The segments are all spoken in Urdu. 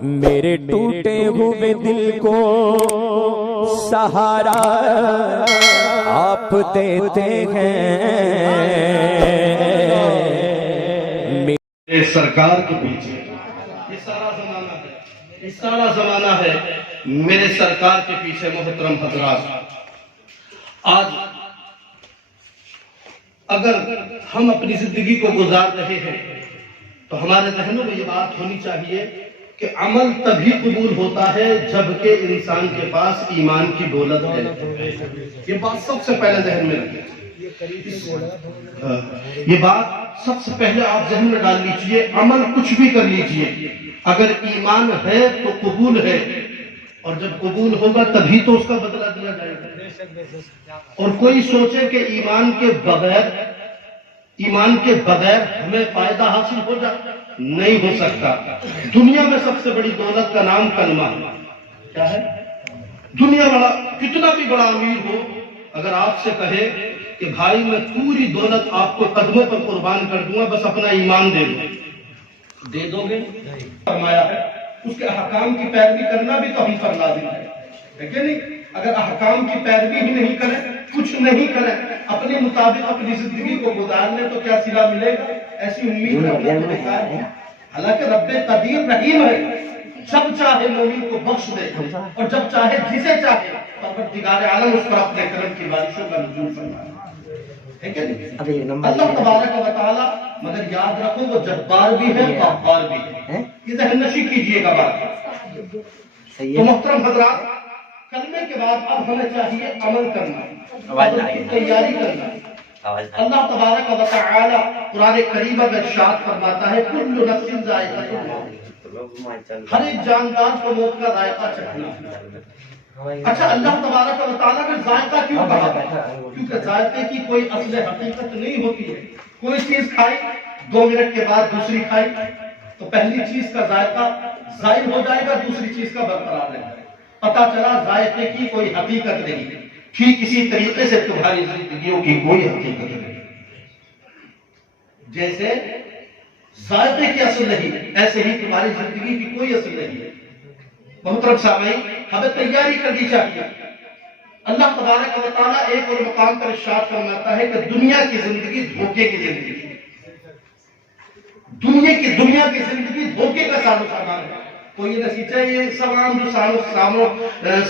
میرے ٹوٹے ہوئے دل کو سہارا آپ دیتے ہیں، میرے سرکار کے پیچھے یہ سارا زمانہ ہے میرے سرکار کے پیچھے۔ محترم حضرات، آج اگر ہم اپنی زندگی کو گزار رہے ہیں تو ہمارے ذہنوں میں یہ بات ہونی چاہیے کہ عمل تبھی قبول ہوتا ہے جبکہ انسان کے پاس ایمان کی دولت ہے۔ یہ بات سب سے پہلے ذہن میں رکھیں، یہ بات سب سے پہلے آپ ذہن میں ڈال لیجئے۔ عمل کچھ بھی کر لیجئے، اگر ایمان ہے تو قبول ہے، اور جب قبول ہوگا تبھی تو اس کا بدلہ دیا جائے گا۔ اور کوئی سوچے کہ ایمان کے بغیر ہمیں فائدہ حاصل ہو جائے، نہیں ہو سکتا۔ دنیا میں سب سے بڑی دولت کا نام کلمہ ہے۔ کیا ہے؟ دنیا والا کتنا بھی بڑا امیر ہو، اگر آپ سے کہے کہ بھائی میں پوری دولت آپ کو قدموں پر قربان کر دوں گا، بس اپنا ایمان دے دو، دے دو گے؟ فرمایا ہے اس کے احکام کی پیروی کرنا بھی تو ہم پر لازم ہے کہ نہیں؟ اگر احکام کی پیروی ہی نہیں کریں، کچھ نہیں کریں، اپنے مطابق اپنی زندگی کو گزارنے تو کیا صلہ ملے گا؟ ایسی امید رکھنا ہے۔ حالانکہ رب قدیر رحیم ہے، جب چاہے مومن کو بخش دے اور جب چاہے جسے چاہے پروردگار عالم اس پر اپنے کرم کی بارشوں کا نزول فرمائے، ہے کہ نہیں؟ اللہ تبارک و تعالی، مگر یاد رکھو وہ جبار بھی ہے، قہار بھی ہے، یہ ذہن نشی کیجئے گا بات۔ تو محترم حضرات، کلمے کے بعد اب ہمیں چاہیے عمل کرنا، عمل کی تیاری کرنا۔ اللہ تبارک و تعالی قرآن کریم میں ارشاد فرماتا ہے کل نفس ذائقۃ الموت، ہر ایک جاندار کو موت کا ذائقہ چکھنا ہے۔ اچھا، اللہ تبارک و تعالیٰ نے ذائقہ کیوں کہا؟ کیونکہ ذائقے کی کوئی اصل حقیقت نہیں ہوتی ہے۔ کوئی چیز کھائی، 2 منٹ کے بعد دوسری کھائی تو پہلی چیز کا ذائقہ زائل ہو جائے گا، دوسری چیز کا برقرار رہے گا۔ پتہ چلا ذائقے کی کوئی حقیقت نہیں۔ ٹھیک اسی طریقے سے تمہاری زندگیوں کی کوئی حقیقت نہیں۔ جیسے ذائقے کی اصل نہیں، ایسے ہی تمہاری زندگی کی کوئی اصل نہیں ہے۔ محترم سامعین، ہمیں تیاری کرنی چاہیے۔ اللہ تبارک و تعالیٰ ایک اور مقام پر ارشاد فرماتا ہے کہ دنیا کی زندگی دھوکے کی زندگی ہے۔ دنیا کی زندگی دھوکے کا ساز و سامان ہے۔ کوئی یہ نہ سوچے یہ سامان جو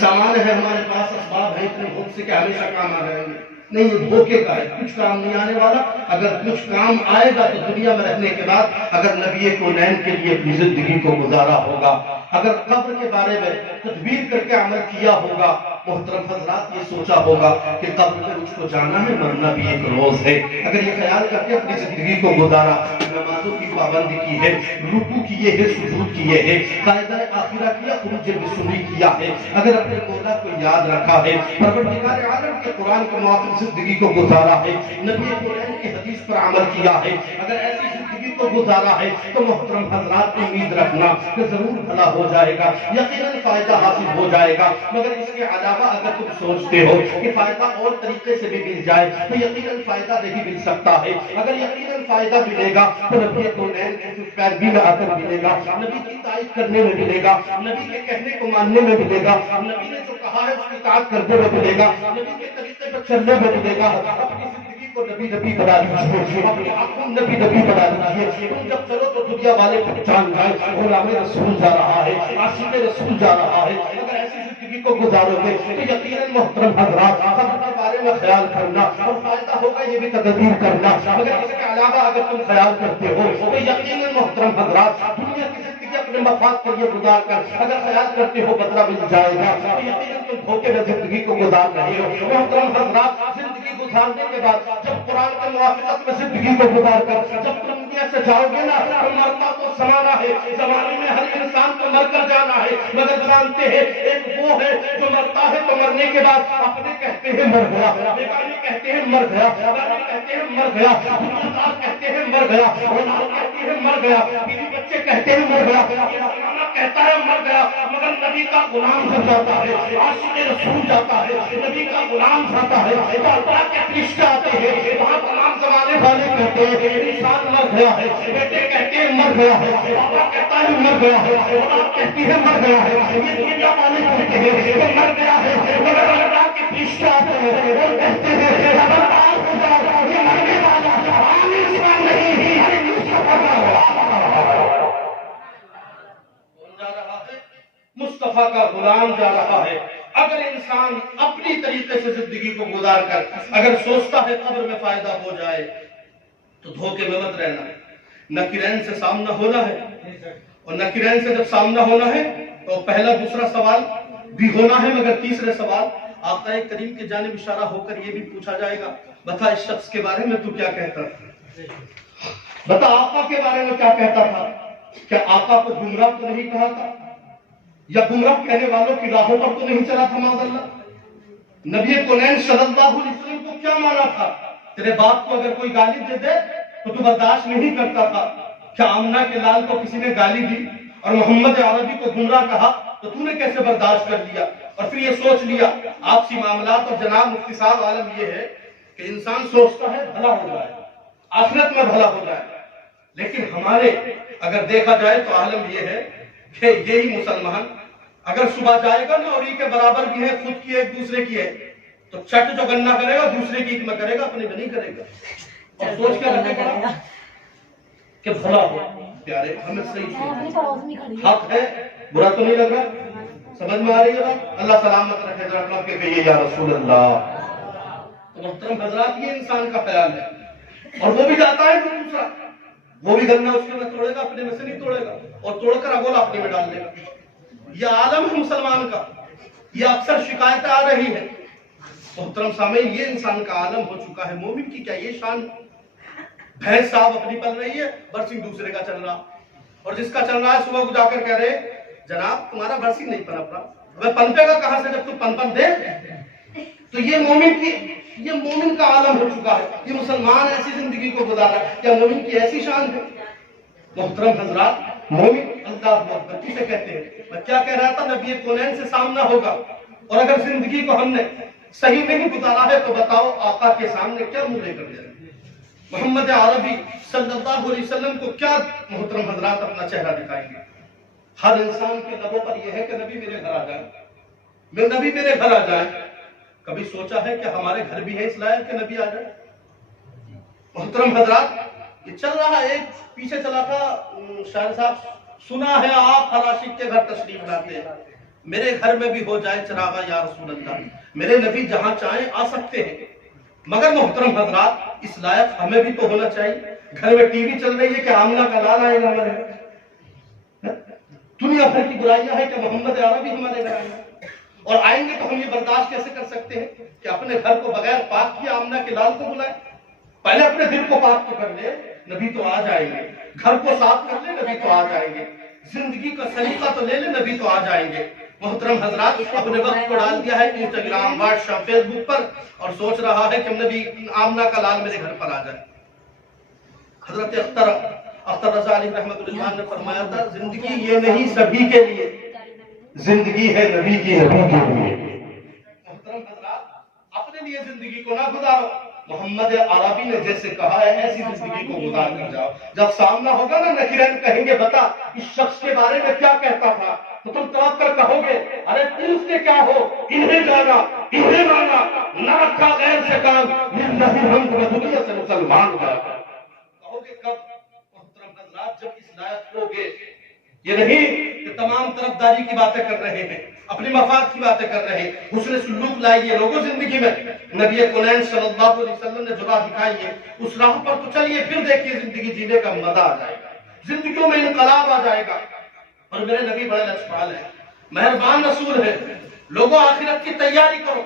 سامان ہے ہمارے پاس، اسباب ہیں اتنے بہت سے کہ ہمیشہ کام آ رہے ہیں، نہیں، یہ دھوکے کا ہے، کچھ کام نہیں آنے والا۔ اگر کچھ کام آئے گا تو دنیا میں رہنے کے بعد اگر نبی کونین کے لیے اپنی زندگی کو گزارا ہوگا، اگر قبر کے بارے میں تدبیر کر کے عمل کیا ہوگا، محترم حضرات یہ سوچا ہوگا کہ قبر میں مجھ کو جانا ہے، مرنا بھی ایک روز ہے، اگر یہ خیال کر کے اپنی زندگی کو گزارا، نمازوں کی پابندی کی ہے، رکوع کیے ہے، سجود کیے ہے، قاعدہ آخرہ کیا، خروج بسنی کیا ہے، اگر اپنے مولا کو یاد رکھا ہے، پروردگار عالم کے قرآن کے موافق زندگی کو گزارا ہے، نبی قرآن کی حدیث پر عمل کیا ہے، اگر ایسی زندگی کو گزارا ہے تو محترم حضرات امید رکھنا کہ ضرور بھلا ہو جائے گا، یقیناً فائدہ حاصل ہو جائے گا۔ مگر اس کے علاوہ اگر تم سوچتے ہو کہ فائدہ اور طریقے سے بھی مل جائے تو یقیناً فائدہ نہیں مل سکتا ہے۔ اگر یقیناً فائدہ ملے گا تو نبی کونین کی پیروی میں آ کر ملے گا، نبی کی تائید کرنے میں ملے گا، نبی کے کہنے کو ماننے میں ملے گا، نبی نے جو کہا ہے اس کی اطاعت کرنے میں ملے گا، نبی کے طریقے پر چلنے میں ملے گا۔ اپنی زندگی کو نبی بنا لیجیے، اپنی آنکھوں نبی بنا لیجیے۔ تم جب چلو تو دنیا والے پہچان جائیں غلام رسول جا رہا ہے، عاشق رسول جا رہا ہے۔ اگر ایسی زندگی کو گزارو گے تو یقیناً محترم حضرات قبر کے بارے میں خیال کرنا اور فائدہ ہوگا یہ بھی تدبیر کرنا، مگر اس کے علاوہ اگر تم خیال کرتے ہو تو یقیناً محترم حضرات دنیا کی زندگی اپنے مفاد کے لیے گزار کر اگر خیال کرتے ہو بدلہ مل جائے گا تو یقیناً تم دھوکے میں زندگی کو گزار رہے ہو۔ محترم حضرات، زندگی گزارنے کے بعد جب قرآن کے موافقت میں زندگی کو گزار کر جب تم دنیا سے جاؤ گے نا تو مرتا تو سمانا ہے، زمانے میں ہر انسان کو مر کر جانا ہے، مگر جانتے ہیں ایک وہ ہے جو مرتا ہے تو مرنے کے بعد اپنے کہتے ہیں مر گیا، بیگانے کہتے ہیں مر گیا، بیگانے کہتے ہیں مر گیا، دنیادار کہتے ہیں مر گیا، اولاد کہتے ہیں مر گیا، بیوی بچے کہتے ہیں مر گیا، زمانہ کہتا ہے مر گیا، مگر نبی کا غلام جب جاتا ہے، عاشق رسول جاتا ہے، نبی کا غلام جاتا ہے، اللہ کے فرشتے آتے ہیں، وہاں تمام زمانے والے کہتے ہیں انسان مر گیا ہے، بیٹے کہتے ہیں مر گیا ہے، بابا کہتا ہے مر گیا ہے، اولاد کہتی ہے مر گیا ہے، یہ دنیا والے کہتے ہیں وہ مر گیا ہے، مگر اللہ کے فرشتے آتے ہیں وہ کہتے ہیں خبردار ہو جاؤ، یہ مرنے والا عام انسان نہیں ہے، جا رہا ہے، مصطفیٰ کا غلام جا رہا ہے۔ اگر انسان اپنی طریقے سے زندگی کو گزار کر اگر سوچتا ہے قبر میں فائدہ ہو جائے تو دھوکے میں مت رہنا، نکیرین سے سامنا ہونا ہے، اور نکیرین سے جب سامنا ہونا ہے تو پہلا دوسرا سوال بھی ہونا ہے، مگر تیسرے سوال آقا کریم کی جانب اشارہ ہو کر یہ بھی پوچھا جائے گا، بتا اس شخص کے بارے میں تو کیا کہتا تھا، بتا آقا کے بارے میں کیا کہتا تھا، کیا آقا کو گمراہ تو نہیں کہا تھا، یا گمراہ کہنے والوں کی راہوں پر تو نہیں چلا تھا معاذ اللہ، نبی کونین صلی اللہ علیہ وسلم کو کیا مانا تھا، تیرے باپ کو اگر کوئی گالی دے دے تو تو برداشت نہیں کرتا تھا، کیا آمنہ کے لال کو کسی نے گالی دی اور محمد عربی کو گمراہ کہا تو تو نے کیسے برداشت کر لیا، اور پھر یہ سوچ لیا آپسی معاملات، اور جناب مفتی صاحب عالم یہ ہے کہ انسان سوچتا ہے بھلا ہو جائے، آخرت میں بھلا ہو جائے، لیکن ہمارے اگر دیکھا جائے تو عالم یہ ہے کہ یہی مسلمان اگر صبح جائے گا نا اور یہ کے برابر بھی ہے، خود کی ایک دوسرے کی ہے، تو چٹ جو گننا کرے گا دوسرے کی میں کرے گا، اپنے میں نہیں کرے گا، اور سوچ کر رکھے گا کہ بھلا ہو، پیارے ہمیں صحیح حق ہے، برا تو نہیں لگ رہا، سمجھ میں آ رہی ہے بات، اللہ سلامت رکھے، ذرا اپنا کہ کہیے یا رسول اللہ۔ تو محترم حضرات یہ انسان کا خیال ہے، اور وہ بھی جاتا ہے تو دوسرا وہ بھی گنا اس کے میں توڑے گا، اپنے میں سے نہیں توڑے گا، اور توڑ کر اگولا اپنے میں ڈال دے گا، یہ عالم ہے مسلمان کا، یہ اکثر شکایتیں آ رہی ہیں، محترم سامعین یہ انسان کا عالم ہو چکا ہے، مومن کی کیا یہ شان، بھینس صاحب اپنی پل رہی ہے، برسنگ دوسرے کا چل رہا، اور جس کا چل رہا ہے صبح کو جا کر کہہ رہے جناب تمہارا برسنگ نہیں پنپ رہا، ہمیں پنپے گا کہاں سے جب تم پن دے، تو یہ مومن کا عالم ہو چکا ہے، یہ مسلمان ایسی زندگی کو گزارا، کیا مومن کی ایسی شان ہے؟ محترم حضرات مومن اللہ اکبر کسے کہتے ہیں، میں کیا کہہ رہا تھا، نبی کونین سے سامنا ہوگا، اور اگر زندگی کو ہم نے صحیح نہیں گزارا ہے تو بتاؤ آقا کے سامنے کیا منہ لے کر جائیں، محمد عربی صلی اللہ علیہ وسلم کو کیا محترم حضرات اپنا چہرہ دکھائیں گے، ہر انسان کے لبوں پر یہ ہے کہ نبی میرے گھر آ جائے، نبی میرے گھر آ جائے، کبھی سوچا ہے کہ ہمارے گھر بھی ہے اس لائق کہ نبی آ جائے؟ محترم حضرات یہ چل رہا ہے، ایک پیچھے چلا تھا شاعر صاحب، سنا ہے آپ ہر عاشق کے گھر تشریف لاتے ہیں، میرے گھر میں بھی ہو جائے چراغا یا رسول اللہ، میرے نبی جہاں چاہیں آ سکتے ہیں، مگر محترم حضرات اس لائق ہمیں بھی تو ہونا چاہیے، گھر میں ٹی وی چل رہی ہے کہ آمنہ کا لال آئے گا ہمارے گھر، دنیا بھر کی برائیاں ہیں کہ محمد عربی ہمارے گھر آئے گا، اور آئیں گے تو ہم یہ برداشت کیسے کر سکتے ہیں کہ اپنے گھر کو بغیر پاک کیے آمنہ کے لال کو بلائیں، پہلے اپنے دل کو پاک تو کر لے، نبی تو آ جائیں گے، گھر کو صاف کر لے، نبی تو آ جائیں گے، زندگی کا سلیقہ تو لے لے، نبی تو آ جائیں گے۔ محترم حضرات اپنے وقت کو ڈال دیا ہے انسٹاگرام، واٹس ایپ، فیس بک پر، اور سوچ رہا ہے کہ نبی آمنہ کا لال میرے گھر پر آ جائے۔ حضرت اختر رضا علیہ رحمۃ اللہ نے فرمایا تھا زندگی یہ نہیں سبھی کے لیے، زندگی ہے نبی کی نبی کے لیے۔ محترم حضرات اپنے لیے زندگی کو نہ گزارو، محمد عربی نے جیسے کہا ہے ایسی زندگی کو گزار کر جاؤ، جب سامنا ہوگا نا نکیرین کہیں گے بتا اس شخص کے بارے میں کیا کہتا تھا، تو تم تڑپ کر کہو گے ارے پوچھ کے کیا ہو، انہیں جانا انہیں مانا، نہ رکھا غیر سے کام، نہیں ہم دنیا سے مسلمان ہوا، کہو گے کب؟ محترم حضرات جب اس لائق ہوگے، یہ نہیں کہ تمام طرفداری کی باتیں کر رہے ہیں، اپنی مفاد کی باتیں کر رہے ہیں، حسن سلوک لائیے لوگوں زندگی میں، نبی کونین صلی اللہ علیہ وسلم نے جو راہ دکھائی ہے اس راہ پر تو چلیے، پھر دیکھیے زندگی جینے کا مزہ آ جائے گا، زندگیوں میں انقلاب آ جائے گا۔ اور میرے نبی بڑے لچپال ہیں، مہربان رسول ہے، لوگوں آخرت کی تیاری کرو،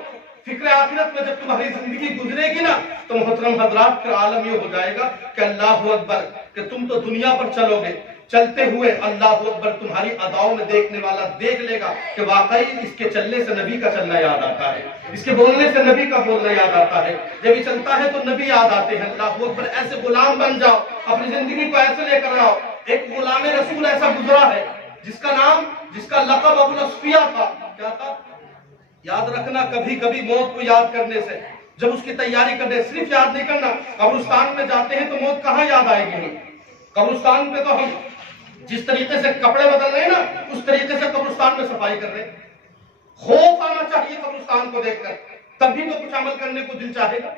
فکر آخرت میں جب تمہاری زندگی گزرے گی نا تو محترم حضرات کا عالم یہ ہو جائے گا کہ اللہ اکبر، کہ تم تو دنیا پر چلو گے، چلتے ہوئے اللہ اکبر تمہاری اداؤں میں دیکھنے والا دیکھ لے گا کہ واقعی اس کے چلنے سے نبی کا چلنا یاد آتا ہے، اس کے بولنے سے نبی کا بولنا یاد آتا ہے، جب یہ چلتا ہے تو نبی یاد آتے ہیں۔ اللہ اکبر، ایسے غلام بن جاؤ، اپنی زندگی کو ایسے لے کر آؤ۔ ایک غلام رسول ایسا گزرا ہے جس کا لقب ابو الاسفیاء تھا. کیا تھا؟ یاد رکھنا کبھی کبھی موت کو یاد کرنے سے، جب اس کی تیاری کرنے، صرف یاد نہیں کرنا. قبرستان میں جاتے ہیں تو موت کہاں یاد آئے گی ہمیں؟ قبرستان پہ تو ہم جس طریقے سے کپڑے بدل رہے ہیں نا، اس طریقے سے قبرستان میں صفائی کر رہے ہیں. خوف آنا چاہیے قبرستان کو دیکھ کر، تبھی تو کچھ عمل کرنے کو دل چاہے گا.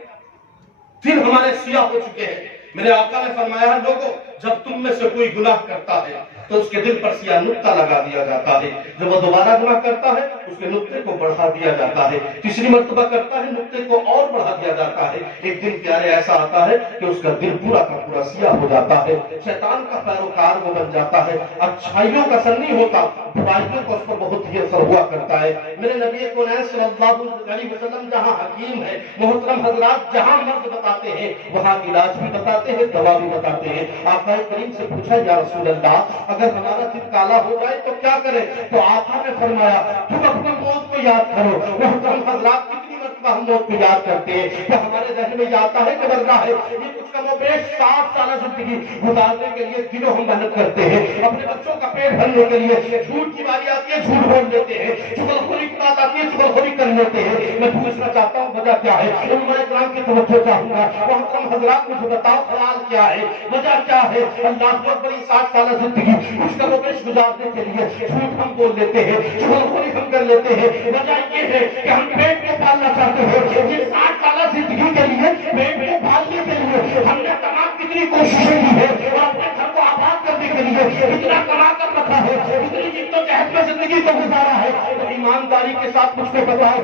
پھر ہمارے سیاہ ہو چکے ہیں. میرے آقا نے فرمایا ہے لوگوں، جب تم میں سے کوئی گناہ کرتا ہے تو اس کے دل پر سیاہ نقطہ لگا دیا جاتا ہے. جب وہ دوبارہ گناہ کرتا ہے اس کے نقطے کو بڑھا دیا جاتا ہے. تیسری مرتبہ کرتا ہے نقطے کو اور بڑھا دیا جاتا ہے. ایک دن پیارے ایسا آتا ہے کہ اس کا دل پورا کا پورا سیاہ ہو جاتا ہے. شیطان کا پیروکار وہ بن جاتا ہے. اچھائیوں کا اثر نہیں ہوتا، برائیوں کا اس پر بہت ہی اثر ہوا کرتا ہے. میرے نبی کونین صلی اللہ علیہ وسلم جہاں حکیم ہے، محترم حضرات، جہاں مرد بتاتے ہیں وہاں علاج بھی بتاتے ہیں، دوا بھی بتاتے ہیں. آقا کریم سے پوچھا یا رسول اللہ، اگر ہمارا دل کالا ہو جائے تو کیا کریں؟ تو آقا نے فرمایا تم اپنی موت کو یاد کرو. محترم حضرات، کتنی مرتبہ ہم موت کو یاد کرتے ہیں کہ ہمارے ذہن میں آتا ہے کہ مرنا ہے. یہ کچھ کم و بیش 60 سالہ زندگی گزارنے کے لیے دنوں ہم محنت کرتے ہیں. اپنے بچوں کا پیٹ بھرنے کے لیے جھوٹ کی باری آتی ہے، جھوٹ بول لیتے ہیں. چغلخوری کی بات آتی ہے، چغلخوری کر لیتے ہیں. میں پوچھنا چاہتا ہوں وجہ کیا ہے؟ علماء کرام کی توجہ چاہوں گا. محترم حضرات مجھے بتاؤ خیال کیا ہے، وجہ کیا ہے؟ اللہ کو بڑی 60 سالہ زندگی کچھ کم و بیش گزارنے کے لیے جھوٹ ہم بول لیتے ہیں، چغلخوری ہم کر لیتے ہیں. وجہ یہ ہے کہ ہم پیٹ کو پالنا چاہتے ہیں. یہ 60 سالہ زندگی کے لیے پیٹ کو پالنے کے لیے ہم نے تمام کتنی کوششیں کی ہے اور اپنے گھر کو آباد کرنے کے لیے کتنا کما کر رکھا ہے، کتنی جدوجہد میں زندگی کو گزارا ہے. تو ایمانداری کے ساتھ مجھ کو بتاؤ،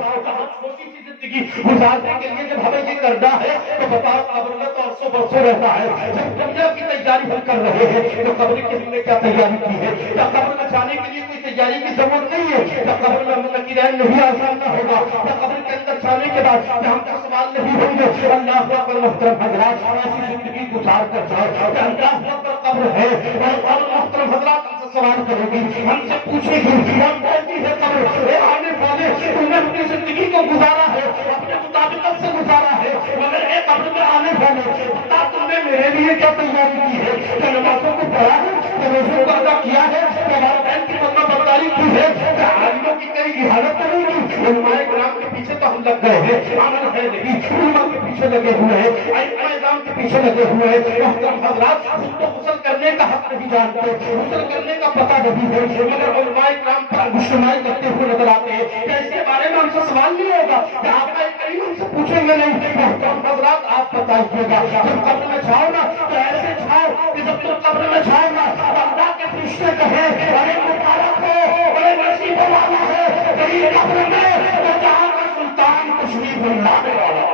چھوٹی سی زندگی گزارنے کے لیے جب ہمیں یہ کرنا ہے تو بتاؤ قبر میں تو عرصوں برسوں رہتا ہے. جب دنیا کی تیاری ہم کر رہے ہیں تو قبر کے لیے کیا تیاری کی ہے؟ کیا قبر میں جانے کے لیے کوئی تیاری کی ضرورت نہیں ہے؟ کیا قبر میں ہم لکیرین نہیں آسان نہ ہوگا؟ کیا قبر کے اندر جانے کے بعد ہم کا سوال نہیں ہوں گے؟ اللہ اکبر. محترم حضرات، ایسی زندگی گزار کر جاؤ کہ اللہ اکبر قبر ہے اور محترم حضرات ہم سے سوال کرے گی، ہم سے پوچھے گی، ہم کہتی ہے قبر آنے والے تم نے اپنی زندگی کو گزارا ہے، اپنے مطابقت سے گزارا ہے، مگر اے قبر میں آنے والے بتا تم نے میرے لیے کیا تیاری کی ہے؟ کیا نمازوں کو پڑھا ہے؟ کیا روزوں کو ادا کیا ہے؟ کیا والدین کی فرما برداری کی ہے؟ کیا عالموں کی کئی احانت تو نہیں کی؟ علماء کرام کے پیچھے تو ہم لگ گئے ہیں، عمل ہے نہیں. علماء کے پیچھے لگے ہوئے ہیں، ائمہ اعظام کے پیچھے لگے ہوئے ہیں. محترم حضرات، ہم تو غسل کرنے کا حق نہیں جانتے، غسل کرنے کا پتہ نہیں ہے، مگر علماء کرام پر گشتمائی کرتے ہوئے نظر آتے ہیں. کیا اس کے بارے میں ہم سے سوال نہیں ہوگا کہ آپ کا کریم ہم سے پوچھیں گے نہیں؟ محترم حضرات آپ بتائیے گا، جب قبر میں جاؤ نا تو ایسے جاؤ کہ جب تم قبر میں جاؤ نا اللہ کے فرشتے کہیں ارے مبارک ہو، بڑے نصیب والا ہے تیری قبر میں وہ جہاں کا سلطان تشریف لانے والا.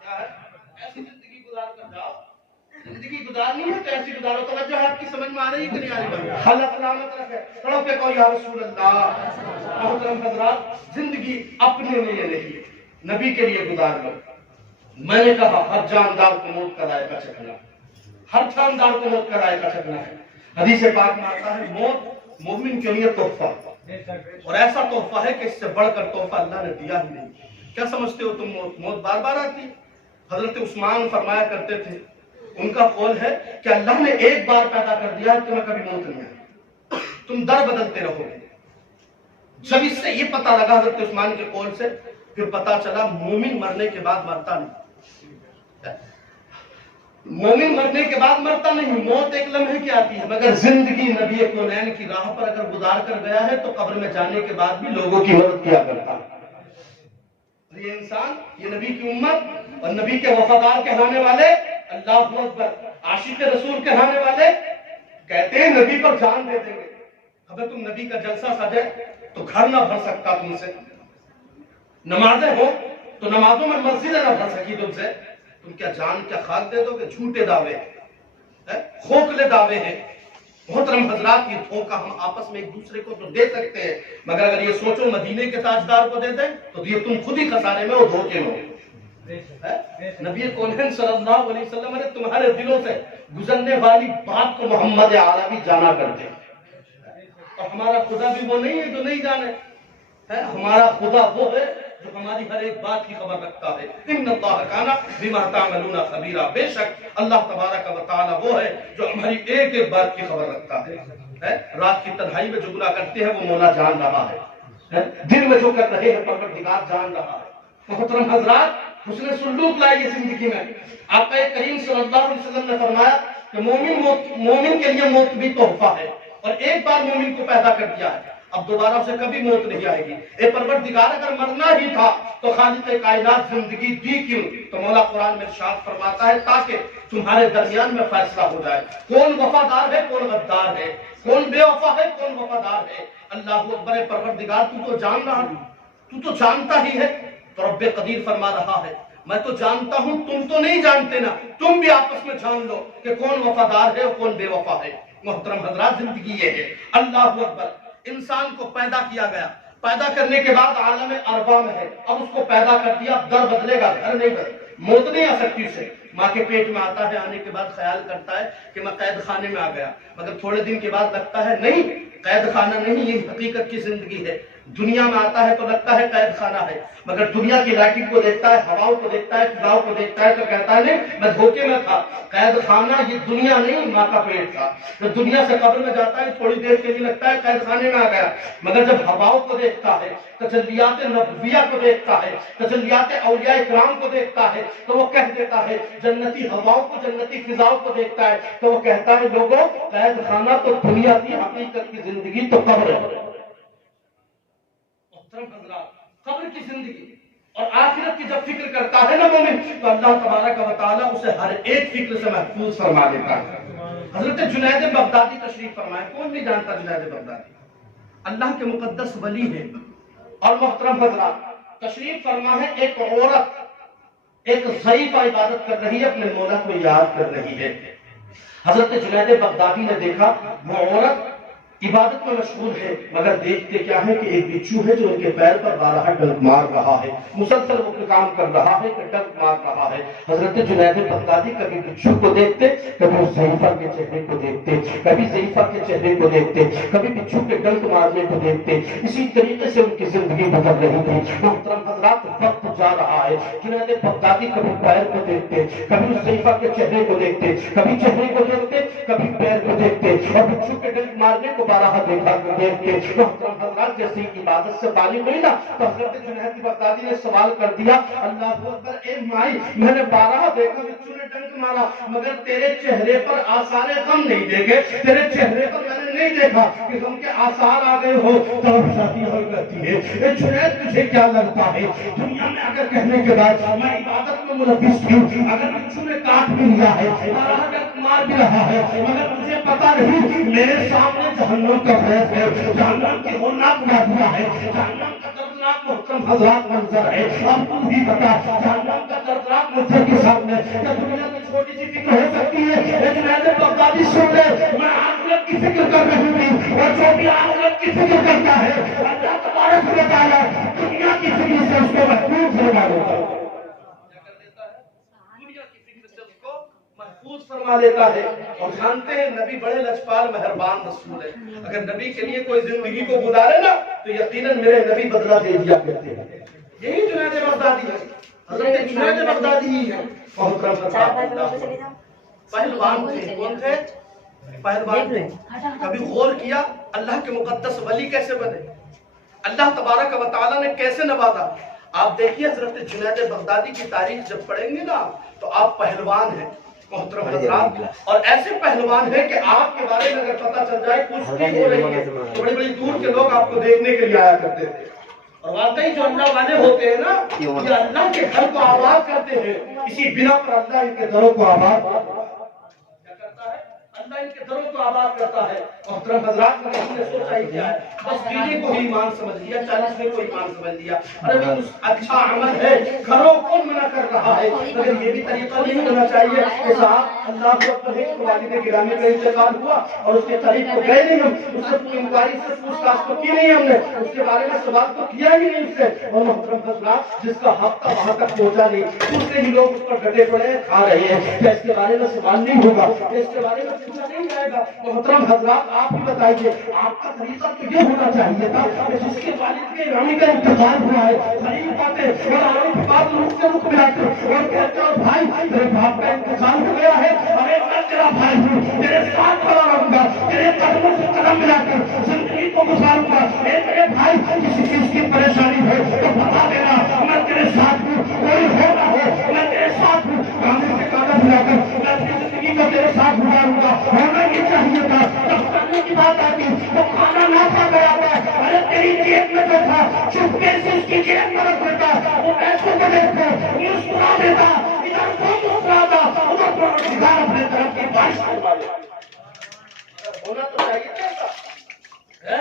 کیا ہے؟ ایسی زندگی گزار کر جاؤ. زندگی گزارنی ہے تو ایسی گزارو. توجہ آپ کی سمجھ میں آ رہی ہے کہ نہیں آ رہی؟ اللہ سلامت رکھے. پڑھو کہ کہو یا رسول اللہ. محترم حضرات، زندگی اپنے لیے نہیں نبی کے لیے گزار لو. میں نے کہا ہر جاندار کو موت کا ذائقہ چکھنا، ہر جاندار کو موت کا ذائقہ چکھنا ہے. حدیث پاک میں آتا ہے موت مومن کے لیے تحفہ، اور ایسا تحفہ ہے کہ اس سے بڑھ کر تحفہ اللہ نے دیا ہی نہیں. کیا سمجھتے ہو تم موت بار بار آتی ہے؟ حضرت عثمان فرمایا کرتے تھے، ان کا قول ہے کہ اللہ نے ایک بار پیدا کر دیا ہے تمہیں کبھی موت نہیں آئی، تم در بدلتے رہو گے. جب اس سے یہ پتہ لگا حضرت عثمان کے قول سے، پھر پتہ چلا مومن مرنے کے بعد مرتا نہیں. مومن مرنے کے بعد مرتا نہیں، موت ایک لمحے کی آتی ہے، مگر زندگی نبی کونین کی راہ پر اگر گزار کر گیا ہے تو قبر میں جانے کے بعد بھی لوگوں کی مدد کیا کرتا ہے. یہ انسان، یہ نبی کی امت اور نبی کے وفادار کہلانے والے، اللہ اکبر، عاشق رسول کہلانے والے کہتے ہیں نبی پر جان دے دیں گے. اگر تم نبی کا جلسہ سجے تو گھر نہ بھر سکتا تم سے، نمازیں ہو تو نمازوں میں مسجدیں نہ بھر سکی تم سے. تم کیا جان کیا خاک دے دو گے؟ جھوٹے دعوے ہیں، کھوکھلے دعوے ہیں. محترم حضرات، یہ دھوکہ ہم آپس میں ایک دوسرے کو تو دے سکتے ہیں، مگر اگر یہ سوچو مدینے کے تاجدار کو دے دیں تو یہ تم خود ہی خسارے میں اور دھوکے میں ہو. نبی کونین صلی اللہ علیہ وسلم نے تمہارے دلوں سے گزرنے والی بات کو محمد عربی جانا کرتے، اور ہمارا خدا بھی وہ نہیں ہے جو نہیں جانے. ہمارا خدا وہ ہے جو ہماری ہر ایک بات کی خبر رکھتا ہے. ان اللہ کان بما تعملون خبیرا. بے شک اللہ تبارک و تعالی وہ ہے جو ہماری ایک ایک بات کی خبر رکھتا ہے. رات کی تنہائی میں جو گناہ کرتے ہیں وہ مولا جان رہا ہے، دن میں جو کر رہے ہیں پروردگار جان رہا ہے۔ محترم حضرات، حسن سلوک لائیے زندگی میں۔ آقا کریم صلی اللہ علیہ وسلم نے فرمایا کہ مومن کے لیے موت بھی تحفہ ہے، اور ایک بار مومن کو پیدا کر دیا ہے، اب دوبارہ اسے کبھی موت نہیں آئے گی۔ اے پروردگار، اگر مرنا ہی تھا تو خالق کائنات زندگی دی کیوں؟ تو مولا قرآن میں ارشاد فرماتا ہے تاکہ تمہارے درمیان میں فیصلہ ہو جائے، کون وفادار ہے کون غدار ہے، کون بے وفا ہے کون وفادار ہے۔ اللہ اکبر، پروردگار تو تو جان رہا، تو تو جانتا ہی ہے۔ تو رب قدیر فرما رہا ہے میں تو جانتا ہوں، تم تو نہیں جانتے نا، تم بھی آپس میں جان لو کہ کون وفادار ہے اور کون بے وفا ہے۔ محترم حضرات، زندگی یہ ہے۔ اللہ اکبر، انسان کو پیدا کیا گیا، پیدا کرنے کے بعد عالم ارواح میں ہے، اب اس کو پیدا کر دیا، اب در بدلے گا، گھر نہیں بدلے، موت نہیں آ سکتی اسے۔ ماں کے پیٹ میں آتا ہے، آنے کے بعد خیال کرتا ہے کہ میں قید خانے میں آ گیا، مگر تھوڑے دن کے بعد لگتا ہے نہیں، قید خانہ نہیں، یہ حقیقت کی زندگی ہے۔ دنیا میں آتا ہے تو لگتا ہے قید خانہ ہے، مگر دنیا کی لائٹنگ کو دیکھتا ہے، ہواؤں کو دیکھتا ہے، فضاؤں کو دیکھتا ہے تو کہتا ہے نہیں، میں دھوکے میں تھا، قید خانہ یہ دنیا نہیں، ماں کا پیٹ تھا۔ جب دنیا سے قبر میں جاتا ہے تھوڑی دیر کے لیے لگتا ہے قید خانے میں آ گیا، مگر جب ہواؤں کو دیکھتا ہے، تجلیات نبویہ کو دیکھتا ہے، تجلیات اولیاء اکرام کو دیکھتا ہے تو وہ کہہ دیتا ہے، جنتی ہواؤں کو، جنتی فضاؤں کو دیکھتا ہے تو وہ کہتا ہے لوگوں، قید خانہ تو دنیا کی، حقیقت کی زندگی تو قبر ہے۔ قبر کی زندگی اور آخرت کی جب فکر کرتا ہے نا مومن، تو اللہ تبارک و تعالیٰ اسے ہر ایک فکر سے محفوظ فرما دیتا ہے۔ حضرت جنید بغدادی تشریف فرمائے، کون نہیں جانتا جنید بغدادی، اللہ کے مقدس ولی ہے۔ اور محترم حضرات، تشریف فرما ہے، ایک عورت ایک ضعیفہ عبادت کر رہی ہے، اپنے مولا کو یاد کر رہی ہے۔ حضرت جنید بغدادی نے دیکھا وہ عورت عبادت میں مشغول ہے، مگر دیکھتے کیا ہے کہ ایک بچھو ہے جو ان کے پیر پر بارہا ڈنک مار رہا ہے، مسلسل وہ کام کر رہا ہے کہ ڈنک مار رہا ہے۔ حضرت جنید بغدادی کبھی بچھو کو دیکھتے، کبھی اس ضعیفہ کے چہرے کو دیکھتے، کبھی ضعیفہ کے چہرے کو دیکھتے، کبھی بچھو کے ڈنک مارنے کو دیکھتے۔ اسی طریقے سے ان کی زندگی بدل رہی تھی۔ محترم حضرات، وقت جا رہا ہے، جنید بغدادی کبھی پیر کو دیکھتے، کبھی اس ضعیفہ کے چہرے کو دیکھتے، کبھی چہرے کو دیکھتے، کبھی پیر کو دیکھتے، اور بچھو کے ڈنک مارنے کو بارہا دیکھا کرتے۔ محترم حضرات، جیسے عبادت سے تعلیم ہوئی نا تو حضرت جنید بغدادی نے سوال کر دیا، اللہ اکبر، اے مائی، میں نے بارہا دیکھا بچھو نے ڈنک مارا، مگر تیرے چہرے پر آثار غم نہیں دیکھے، تیرے چہرے پر میں نے نہیں دیکھا کہ غم کے آثار آ گئے ہو۔ تو شادی ہو کرتی ہے، اے جنید تجھے کیا لگتا ہے، دنیا میں اگر کہنے کے بعد میں عبادت میں ملوث ہوں، اگر بچھو نے کاٹ بھی لیا ہے، بارہا ڈنک مار بھی رہا ہے، مگر مجھے پتا نہیں میرے سامنے جہنم کا خیز ہے، جہنم کی ہولناک نادیہ ہے، جہنم کا دردناک محترم حضرات منظر ہے۔ اب تم ہی بتا، جہنم کا دردناک منظر کے سامنے کیا دنیا میں چھوٹی سی فکر ہو سکتی ہے؟ لیکن جنید بغدادی سن لے، میں آخرت کی فکر کر رہی ہوں، اور جو بھی آخرت کی فکر کرتا ہے اللہ تبارک و تعالیٰ دنیا کی فکر سے اس کو محفوظ فرما دیتا ہے۔ محفوظ فرما دیتا ہے۔ اور جانتے ہیں نبی بڑے لچپال مہربان رسول ہے، اگر نبی کے لیے کوئی زندگی کو گزارے نا تو یقیناً میرے نبی بدلہ دے دیا کرتے ہیں۔ یہی جنید بغدادی ہے، حضرت جنید بغدادی ہی ہے۔ پہلوان تھے، کون تھے؟ پہلوان تھے۔ کبھی غور کیا اللہ کے مقدس ولی کیسے بنے، اللہ تبارک و تعالیٰ نے کیسے نوازا؟ آپ دیکھیے حضرت جنید بغدادی کی تاریخ جب پڑھیں گے نا تو آپ پہلوان ہیں محترم حضرات، اور ایسے پہلوان ہیں کہ آپ کے بارے میں اگر پتہ چل جائے کشتی ہو رہی ہے تو بڑی بڑی دور کے لوگ آپ کو دیکھنے کے لیے آیا کرتے تھے۔ اور واقعی جو اللہ والے ہوتے ہیں نا یہ اللہ کے گھر کو آباد کرتے ہیں، اسی بنا پر اللہ ان کے گھروں کو آباد کیا کرتا ہے، اللہ ان کے گھروں کو آباد کرتا ہے۔ محترم حضرات، میں نے سوچا ہی کیا ہے، بس بیوی کو ہی ایمان سمجھ لیا، 40 کو ایمان سمجھ لیا، ارے بھی اچھا عمل ہے، گھروں کون منع کر رہا ہے، مگر یہ بھی طریقہ نہیں ہونا چاہیے کہ صاحب اللہ کو اپنے والد گرامی کا انتقال ہوا اور اس کے قریب کو گئے نہیں، ہم اس سے انکوائری سے پوچھ تاچھ تو کی نہیں، ہم نے اس کے بارے میں سوال تو کیا ہی نہیں اس سے۔ اور محترم حضرات، جس کا حق تھا وہاں تک پہنچا نہیں، دوسرے ہی لوگ اس پر ڈٹے پڑے کھا رہے ہیں، کیا اس کے بارے میں سوال نہیں ہوگا، کیا اس کے بارے میں پوچھا نہیں جائے گا؟ محترم حضرات، آپ ہی بتائیے آپ کا طریقہ تو یہ ہونا چاہیے تھا کہ جس کے والد کے نامی کا انتقال ہوا ہے غریب آتے اور آنے کے بعد رخ سے رخ ملاتے اور کہتے ہو بھائی میرے باپ کا انتقال ہو گیا ہے ارے میں تیرا بھائی ہوں تیرے ساتھ کھڑا رہوں گا تیرے قدموں سے قدم ملا کر زندگی کو گزاروں گا میرے بھائی کسی چیز کی پریشانی ہو تو بتا دینا میں تیرے ساتھ ہوں کوئی ہو نہ ہو میں تیرے ساتھ ہوں کانے سے کانا ملا کر میں اپنی زندگی کو تیرے ساتھ گزاروں گا ہونا یہ چاہیے تھا جب کرنے کی بات آتی تو کھانا نہ کھا گیا تھا ارے تیری جیب میں جو تھا چپکے سے اس کی جیب میں رکھ دیتا وہ پیسوں کو دیکھ کر مسکرا دیتا ادھر کو مسکراتا ادھر پروردگار اپنے طرف کی بارش کروا دیتا ہونا تو چاہیے کیسا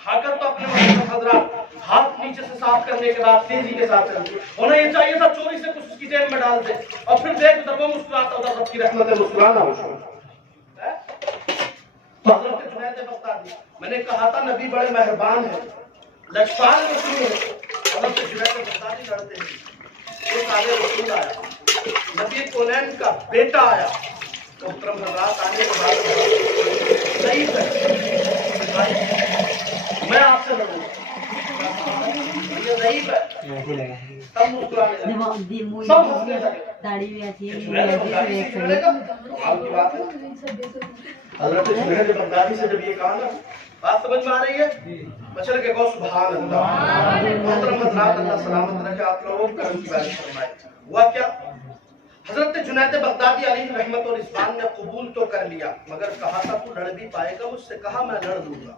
کھا کر تو اپنے مطلب حضرات ہاتھ نیچے سے صاف کرنے کے بعد تیزی کے ساتھ چلتی ہونا یہ چاہیے تھا چوری سے کچھ اس کی جیب میں ڈال دے اور پھر دیکھ ادھر وہ مسکراتا ادھر رب کی رحمت ہے مسکرانا ہو تو حضرت جنید بغدادی میں نے کہا تھا نبی بڑے مہربان ہیں لجپال رسول ہیں حضرت جنید بغدادی لڑتے ہیں ایک آگے رسول آیا نبی کونین کا بیٹا آیا محترم حضرات آنے کے بعد ضعیف ہے میں آپ سے لڑوں یہ ضعیف ہے سب مسکرانے لگے سب ہنسنے لگے آپ کی بات ہے حضرت جنید بغدادی سے جب یہ کہا نا بات سمجھ میں آ رہی ہے بچر کے کو سبحان اللہ محترم حضرات اللہ سلامت رکھے آپ لوگوں کو کرم کی بارش فرمائے ہوا کیا حضرت جنید بغدادی علیہ رحمت اور رضوان نے قبول تو کر لیا مگر کہا تھا تو لڑ بھی پائے گا مجھ سے کہا میں لڑ دوں گا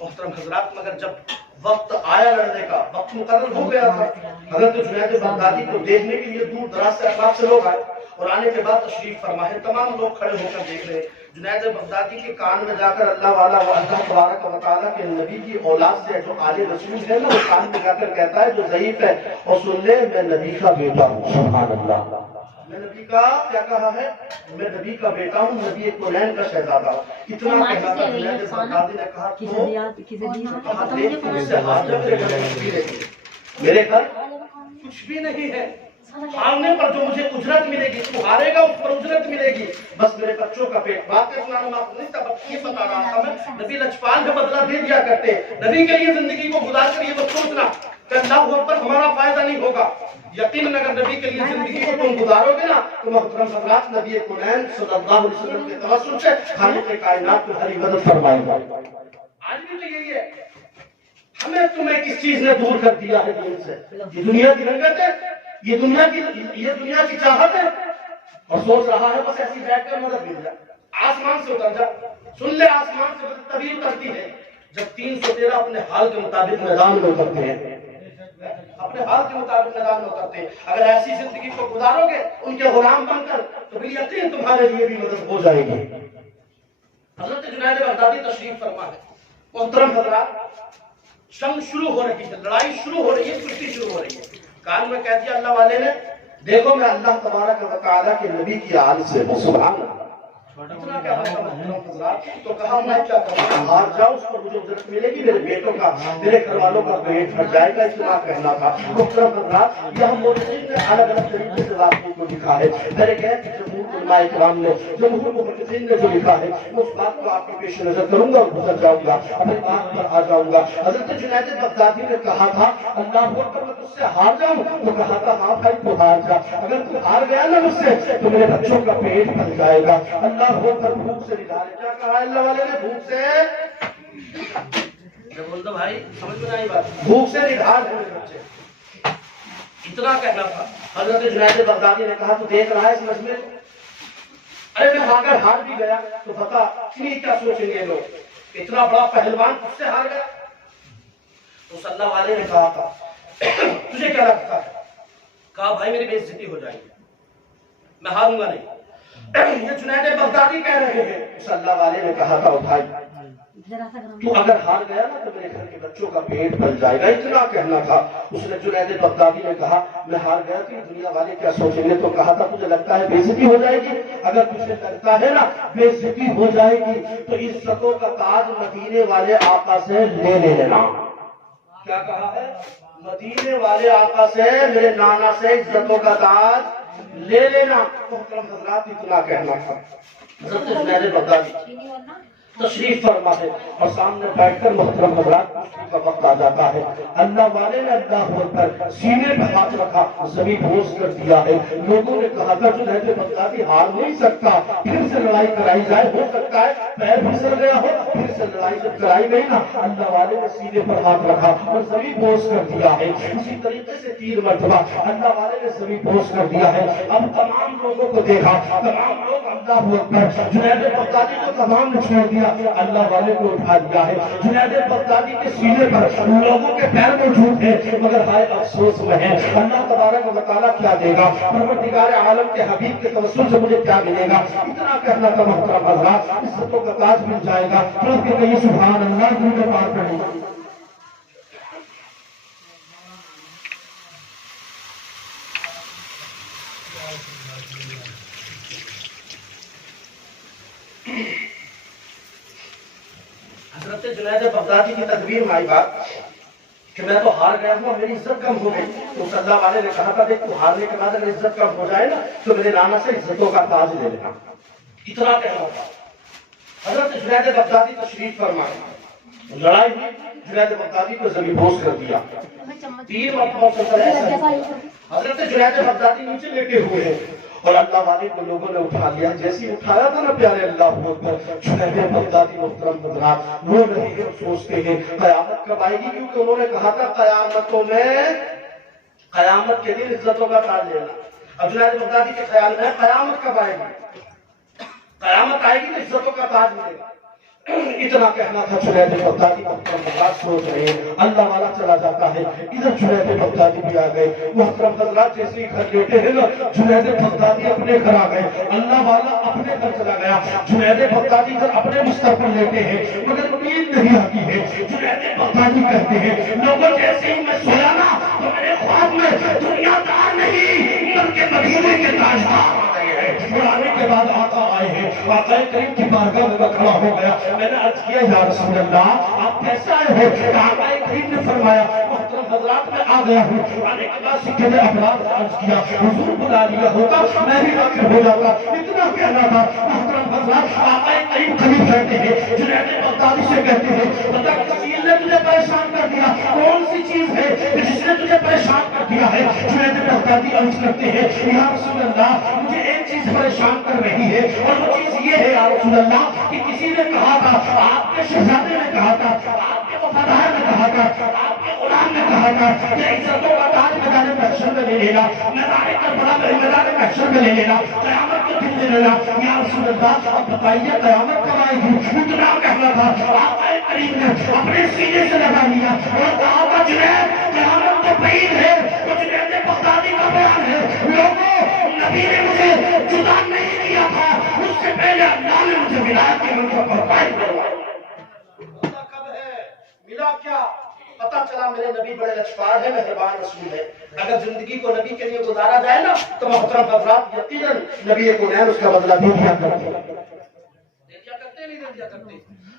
محترم حضرات مگر جب وقت آیا لڑنے کا وقت مقرر ہو گیا تھا حضرت جنید بغدادی کو دیکھنے کے لیے دور دراز سے احباب سے لوگ آئے اور آنے کے بعد تشریف فرما ہے تمام لوگ کھڑے ہو کر دیکھ رہے جنید بغدادی کے کان میں جا کر اللہ والا و اللہ تبارک و تعالیٰ کے نبی کی اولاد سے جو آل رسول ہے نا وہ کان میں جا کر کہتا ہے جو ضعیف ہے اور سن لے میں نبی کا بیٹا ہوں سبحان اللہ میں نبی کا کیا کہا ہے میں نبی کا بیٹا ہوں نبی کونین کا شہزادہ ہوں اتنا کہنا تھا جنید بغدادی نے کہا میرے گھر کچھ بھی نہیں ہے ہارنے پر جو مجھے اجرت ملے گی تو ہارے گا اس پر اجرت ملے گی بس میرے بچوں کا پیٹ بات کا سنانا معاف نہیں تھا بس یہ بتا رہا تھا میں نبی لجپال میں بدلہ دے دیا کرتے نبی کے لیے زندگی کو گزار کر یہ بات سوچنا کہ اللہ پر ہمارا فائدہ نہیں ہوگا یقیناً اگر نبی کے لیے زندگی کو تم گزارو گے نا تو محترم حضرات نبی کونین صلی اللہ علیہ وسلم کے توسل سے خالق کائنات کو ہری مدد فرمائے گا آج بھی تو یہی ہے ہمیں تمہیں کس چیز نے دور کر دیا ہے دین سے یہ دنیا کی رنگت ہے یہ دنیا کی چاہت ہے اور سوچ رہا ہے بس ایسی بیٹھ کر مدد مل جائے آسمان سے اتر جا سن لے آسمان سے تبھی اترتی ہے جب 313 اپنے حال کے مطابق میدان میں اترتے ہیں اپنے حال کے مطابق میدان میں اترتے ہیں اگر ایسی زندگی کو گزارو گے ان کے غلام بن کر تو پھر یقین تمہارے لیے بھی مدد ہو جائے گی حضرت جنید بغدادی تشریف فرما ہے محترم حضرات جنگ شروع ہو رہی ہے لڑائی شروع ہو رہی ہے کشتی شروع ہو رہی ہے کان میں کہہ دیا اللہ والے نے دیکھو میں اللہ تبارک و تعالیٰ کے نبی کی آل سے ہوں سبحان اللہ اتنا کیا حضرات تو کہا میں کیا کروں ہار جاؤ اس پر مجھے اجرت ملے گی میرے بیٹوں کا میرے گھر والوں کا پیٹ بھر جائے گا اتنا کہنا تھا محترم حضرات یہاں موجودین نے الگ الگ طریقے سے واقعے کو لکھا ہے میرے کہہ کہ جمہور علماء کرام نے جمہور محدثین نے جو لکھا ہے اس بات کو آپ کے پیش نظر کروں گا اور گزر جاؤں گا اپنی بات پر آ جاؤں گا حضرت جنید بغدادی نے کہا تھا اللہ اکبر میں تجھ سے ہار جاؤں تو کہا تھا ہاں بھائی تو ہار جا اگر تو ہار گیا نا مجھ سے تو میرے بچوں کا پیٹ بھر جائے گا اللہ ہو کر بھوک سے نکالے کیا کہا اللہ والے نے بھوک سے بول دو بھائی سمجھ میں نہیں بات بھوک سے نکال میرے بچے اتنا کہنا تھا حضرت جنید بغدادی نے کہا تو دیکھ رہا ہے اس مجمع ارے میں اگر ہار بھی گیا تو بتا اتنی کیا سوچیں گے لوگ اتنا بڑا پہلوان کس سے ہار گیا تو اللہ والے نے کہا تھا تجھے کیا لگتا ہے کہا بھائی میری بے عزتی ہو جائے گی میں ہاروں گا نہیں یہ جنید بغدادی کہہ رہے ہیں اس اللہ والے نے کہا تھا بھائی تو اگر ہار گیا نا تو میرے گھر کے بچوں کا پیٹ بھر جائے گا اتنا کہنا تھا اس نے جنید بغدادی نے کہا میں ہار گیا کہ دنیا والے کیا سوچیں گے تو کہا تھا تجھے لگتا ہے بے عزتی ہو جائے گی اگر تجھے لگتا ہے نا بے عزتی ہو جائے گی تو عزتوں کا تاج مدینے والے آقا سے لے لینا کیا کہا ہے مدینے والے آقا سے میرے نانا سے عزتوں کا تاج لے لینا محترم حضرات اتنا کہنا تھا حضرت جنید بغدادی تشریف فرما ہے اور سامنے بیٹھ کر محترم حضرات کا وقت آ جاتا ہے، اللہ والے نے اللہ اکبر سینے پہ ہاتھ رکھا، زمین بوس کر دیا ہے۔ لوگوں نے کہا تھا جنید بغدادی ہار نہیں سکتا، پھر سے لڑائی کرائی جائے، ہو سکتا ہے پیر پھسل گیا ہو، پھر سے لڑائی جب کرائی گئی نا، اللہ والے نے سینے پر ہاتھ رکھا اور زمین بوس کر دیا ہے۔ اسی طریقے سے 3 مرتبہ اللہ والے نے زمین بوس کر دیا ہے۔ اب تمام لوگوں کو دیکھا، تمام لوگ اللہ اکبر، جنید بغدادی کو تمام نے چھوڑ دیا، اللہ والے کو اٹھا دیا ہے۔ جنید بغدادی کے سینے پر لوگوں کے پیر موجود ہیں، مگر ہائے افسوس میں ہے، اللہ تبارک و تعالیٰ کیا دے گا، پروردگار عالم کے حبیب کے توسل سے مجھے کیا ملے گا، اتنا کہنا تھا محترم حضرات، عزتوں کا تاج مل جائے گا۔ رب کے کہیے سبحان اللہ، درود پاک پڑھیں۔ حضرت جنید بغدادی کی تدبیر میں آئی بات کہ میں تو ہار گیا ہوں، میری عزت کم ہو گئی، تو صلی اللہ علیہ نے کہا تھا دیکھ تو ہارنے کے بعد اگر عزت کم ہو جائے نا تو میرے نانا سے عزتوں کا تاج لے لینا، اتنا کہنا تھا۔ حضرت جنید بغدادی تشریف فرمائے، لڑائی ہوئی، جنید بغدادی کو زمین بوس کر دیا، 3 مرتبہ سفر ایسا ہی۔ حضرت جنید بغدادی نیچے لیٹے ہوئے ہیں اور اللہ والے کو لوگوں نے اٹھا لیا، جیسے اٹھایا تھا نا پیارے اللہ اکبر، جنید بغدادی محترم حضرات وہ نہیں ہے، سوچتے ہیں قیامت کب آئے گی، کیونکہ انہوں نے کہا تھا قیامتوں میں، قیامت کے دن عزتوں کا تاج لینا۔ اب جنید بغدادی کے خیال میں قیامت کب آئے گی، قیامت آئے گی تو عزتوں کا تاج ملے گا، اتنا کہنا تھا۔ جنید بغدادی محترم حضرات سوچ رہے ہیں، اللہ والا چلا جاتا ہے، ادھر جنید بغدادی بھی آ گئے۔ محترم حضرات جیسے ہی گھر لیٹے ہیں نا، جنید بغدادی اپنے گھر آ گئے، اللہ والا اپنے گھر چلا گیا، جنید بغدادی گھر اپنے بستر پر لیٹے ہیں، مگر نیند نہیں آتی ہے۔ جنید بغدادی کہتے ہیں لوگوں جیسے ہی میں سویا نا تو میرے خواب میں دنیا دار نہیں بلکہ مدینے کے تاجدار آ گئے ہیں، اور آنے کے بعد آقا آئے ہیں، آقا کریم کی بارگاہ میں کھڑا ہو گیا، میں نے عرض کیا یا رسول اللہ آپ کیسے آئے ہو، آقا کریم نے فرمایا محترم حضرات میں آ گیا ہوں، آنے کے بعد سکے نے اپراد عرض کیا حضور بلا لیا ہوتا میں بھی آخر ہو جاتا، اتنا کہنا تھا۔ محترم حضرات آقا کریم قریب بیٹھے ہیں، جنید بغدادی سے کہتے ہیں بتا کس چیز نے تجھے پریشان کر دیا، کون سی چیز ہے جس نے تجھے پریشان کر دیا ہے۔ جنید بغدادی عرض کرتے ہیں یا رسول اللہ مجھے ایک چیز پریشان کر رہی ہے، اور وہ چیز یہ ہے یا رسول اللہ کہ کسی نے کہا تھا، آپ کے شہزادے نے کہا تھا، آپ کے وفادار نے کہا تھا، آپ کے غلام نے کہا تھا کہ عزتوں کا تاج میدان محشر میں لے لینا، میدان کربلا میں میدان محشر میں لے لینا، قیامت کے دن لے لینا۔ یا رسول اللہ اب بتائیے قیامت کب آئے گی، اتنا کہنا تھا۔ آقا کریم نے اپنے سینے سے لگا لیا اور کہا تھا جنید قیامت تو بعید ہے، تو جنید بغدادی کا بیان ہے، لوگوں نبی نے مجھے جدا نہیں کیا تھا، اس سے پہلے اللہ نے مجھے ولایت کے منصب پر فائز کروایا۔ کب ہے ملا کیا پتہ چلا میرے نبی بڑے لچکدار ہیں، مہربان رسول ہے، اگر زندگی کو نبی کے لیے گزارا جائے نا تو محترم حضرات یقیناً نبی کونین اس کا بدلہ بھی دیا کرتے نہیں دیا کرتے،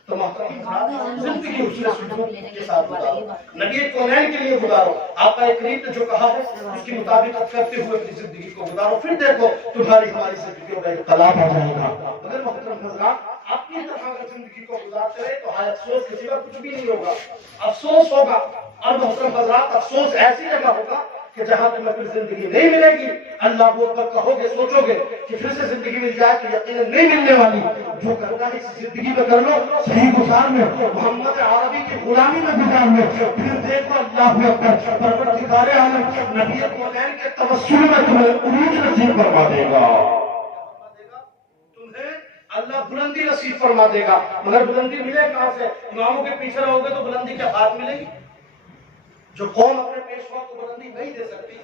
تو محترم حضرات زندگی حسن سلوک کے ساتھ گزارو، نبی کونین کے لیے گزارو، آقا کریم نے جو کہا ہے اس کی مطابقت کرتے ہوئے اپنی زندگی کو گزارو، پھر دیکھو تمہاری ہماری زندگیوں میں انقلاب آ جائے گا۔ اگر محترم حضرات اپنی طرح اگر زندگی کو گزارتے رہے تو ہائے افسوس کے سوا کچھ بھی نہیں ہوگا، افسوس ہوگا، اور محترم حضرات افسوس ایسی جگہ ہوگا کہ جہاں تمہیں پھر زندگی نہیں ملے گی، اللہ کو اکبر کہو گے سوچو گے کہ پھر سے زندگی مل جائے تو یقیناً نہیں ملنے والی، جو کرنا ہے اس زندگی میں کر لو، صحیح گزار میں محمد عربی کی غلامی میں گزار میں، پھر دیکھو اللہ اکبر پروردگار عالم نبی کونین کے توسل میں تمہیں عروج نصیب فرما دے گا، اللہ بلندی نصیب فرما دے گا، مگر بلندی ملے کہاں سے؟ اماموں کے پیچھے رہو گے تو بلندی کے ہاتھ ملے گی؟ جو قوم اپنے پیشوا کو بلندی نہیں دے سکتی،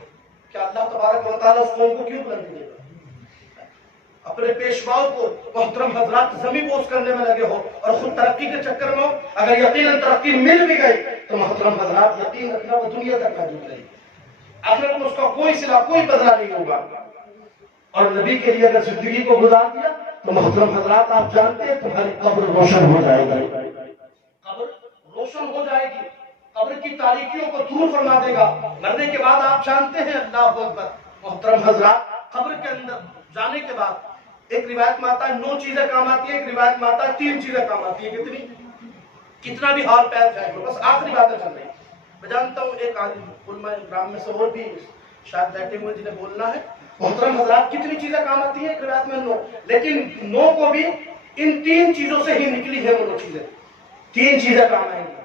کیا اللہ تبارک و تعالیٰ اس قوم کو کیوں بلندی دے گا؟ اپنے پیشواؤں کو محترم حضرات زمین بوس کرنے میں لگے ہو اور خود ترقی کے چکر میں ہو، اگر یقیناً ترقی مل بھی گئی تو محترم حضرات یقین رکھنا وہ دنیا تک محدود رہے گی، آخرت میں اس کا کوئی صلہ کوئی بدلہ نہیں ہوگا، اور نبی کے لیے اگر زندگی کو گزار دیا تو محترم حضرات آپ جانتے ہیں تمہاری قبر روشن ہو جائے گی، قبر روشن ہو جائے گی، قبر کی تاریکیوں کو دور فرما دے گا، مرنے کے بعد آپ جانتے ہیں اللہ اکبر محترم حضرات قبر کے اندر جانے کے بعد ایک روایت میں آتا ہے 9 چیزیں کام آتی ہیں، ایک روایت میں آتا ہے 3 چیزیں کام آتی ہیں. کتنا بھی ہاتھ پیر پھینک لو، بس آخری باتیں چل رہی ہیں. میں جانتا ہوں ایک آدمی علماء کرام میں سے اور بھی شاید بیٹھے ہوئے جنہیں بولنا ہے. محترم حضرات کتنی چیزیں کام آتی ہیں ایک روایت میں 9، لیکن 9 کو بھی ان 3 چیزوں سے ہی نکلی ہے. وہ 9 چیزیں 3 چیزیں کام آئیں گی.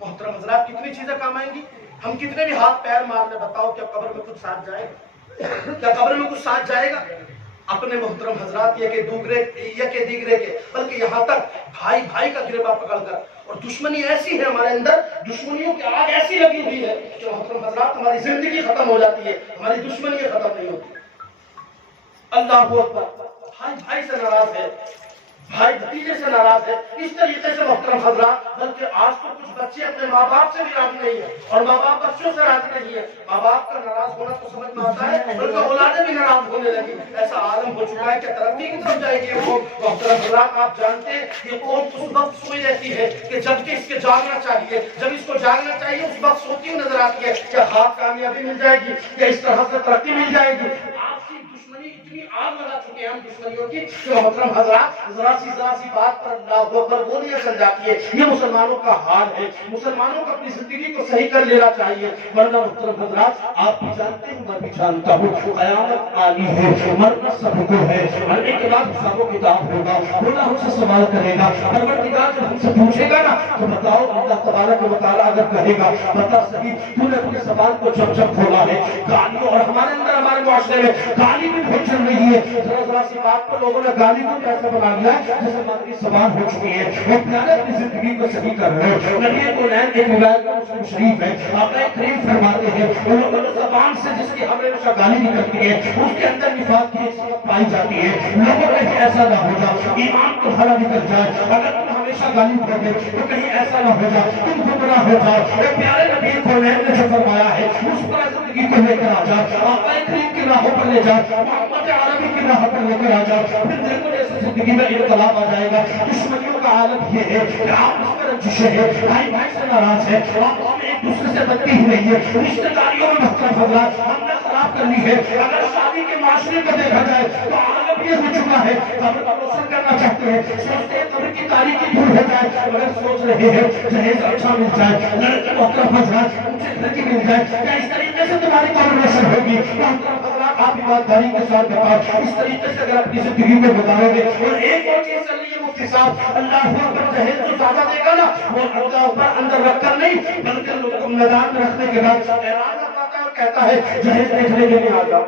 محترم حضرات کتنی چیزیں کام آئیں گی؟ ہم کتنے بھی ہاتھ پیر مار لیں، بتاؤ کیا قبر میں کچھ ساتھ جائے گا؟ کیا قبر میں کچھ ساتھ جائے گا؟ اپنے محترم حضرات یہ کہ دیگرے کے، بلکہ یہاں تک بھائی بھائی کا گریباں پکڑ کر، اور دشمنی ایسی ہے ہمارے اندر، دشمنیوں کی آگ ایسی لگی ہوئی ہے کہ محترم حضرات ہماری زندگی ختم ہو جاتی ہے، ہماری دشمنی ختم نہیں ہوتی. اللہ اکبر. بھائی بھائی سے ناراض ہے، بھائی بھتیجے سے ناراض ہے، اس طریقے سے محترم حضرات. بلکہ آج تو کچھ بچے اپنے ماں باپ سے بھی راضی نہیں ہیں، اور ماں باپ بچوں سے راضی نہیں ہے. ماں باپ کا ناراض ہونا تو سمجھ میں آتا ہے، بلکہ اولادیں بھی ناراض ہونے لگی. ایسا عالم ہو چکا ہے کہ ترقی کی طرف جائے گی وہ. محترم حضرات آپ جانتے ہیں یہ قوم اس وقت سوئی رہتی ہے کہ جب کہ اس کے جاگنا چاہیے، جب اس کو جاگنا چاہیے اس وقت سوتی ہوئی نظر آتی ہے کہ ہاں کامیابی مل جائے گی، کہ اس طرح سے ترقی مل جائے گی. اتنی آگ لگا چکے ہیں ہم دشمنیوں کی کہ محترم حضرات ذرا سی بات پر اللہ اکبر گولیاں چل جاتی ہے. یہ مسلمانوں کا حال ہے. مسلمانوں کو اپنی زندگی کو صحیح کر لینا چاہیے، ورنہ محترم حضرات آپ بھی جانتے ہیں میں بھی جانتا ہوں قیامت آنی ہے، مرنا سب کو ہے. ہر ایک بات حساب و کتاب ہوگا، خدا ہم سے سوال کرے گا. پروردگار جب ہم سے پوچھے گا نا تو بتاؤ اللہ تبارک و تعالیٰ اگر کہے گا بتا صحیح تو نے اپنے سوال کو جب کھولا ہے. گالیوں اور ہمارے اندر ہمارے معاشرے میں گالی بھی بہت چل رہی ہے. ذرا سی بات پر لوگوں نے گالی کو کیسے بنا لیا جیسے ہماری سوال ہو چکی ہے. وہ پیارے اپنی زندگی کو صحیح کر رہے ہیں. نبی کونین ایک روایت میں مسلم شریف ہے، آقا کریم فرماتے ہیں لوگوں نے زبان سے جس کی ہمیشہ گالی نکلتی ہے اس کے اندر نفاق کی صفت پائی جاتی ہے. لوگوں کہیں ایسا نہ ہو جائے ایمان تو ہرا نکل جائے، اگر تم ہمیشہ گالی نکلتے تو کہیں ایسا نہ ہو جائے تم گمراہ ہو جاؤ. ایک پیارے نبی کونین نے جو فرمایا ہے اس پر زندگی کو لے کر آ جاؤ، آقا کریم کی راہوں پر لے جاؤ، محمد عربی کی راہ پر لے کر آ جاؤ. پھر دیکھو جیسے زندگی میں انقلاب آ جائے گا. دشمنیوں کا حالت یہ ہے کہ آپ اس پر رنجشیں ہیں، بھائی بھائی سے ناراض ہے، آپس میں ایک دوسرے سے بنتی ہی نہیں ہے. رشتہ داریوں میں محترم حضرات ہم نے خراب کر لی ہے. اگر شادی کے معاشرے کو دیکھا جائے تو عالم یہ ہو چکا ہے قبر کا روشن کرنا چاہتے ہیں، سوچتے ہیں قبر کی تاریخی دور ہو جائے، مگر سوچ رہے ہیں جہیز اچھا مل جائے، لڑکے محترم حضرات اونچے گھر کی مل جائے، کیا اس طریقے سے تمہاری قبر روشن ہوگی؟ محترم حضرات آپ ایمانداری کے ساتھ بتاؤ اس طریقے سے اگر اپنی زندگی کو گزارو گے. اور ایک اور چیز چل رہی ہے مفتی صاحب، اللہ اکبر جہیز جو زیادہ دے گا نا وہ اللہ اوپر اندر رکھ کر نہیں بلکہ لوگوں کو میدان میں رکھنے کے بعد اعلان کرتا ہے اور کہتا ہے جہیز دیکھنے کے لیے آ جاؤ.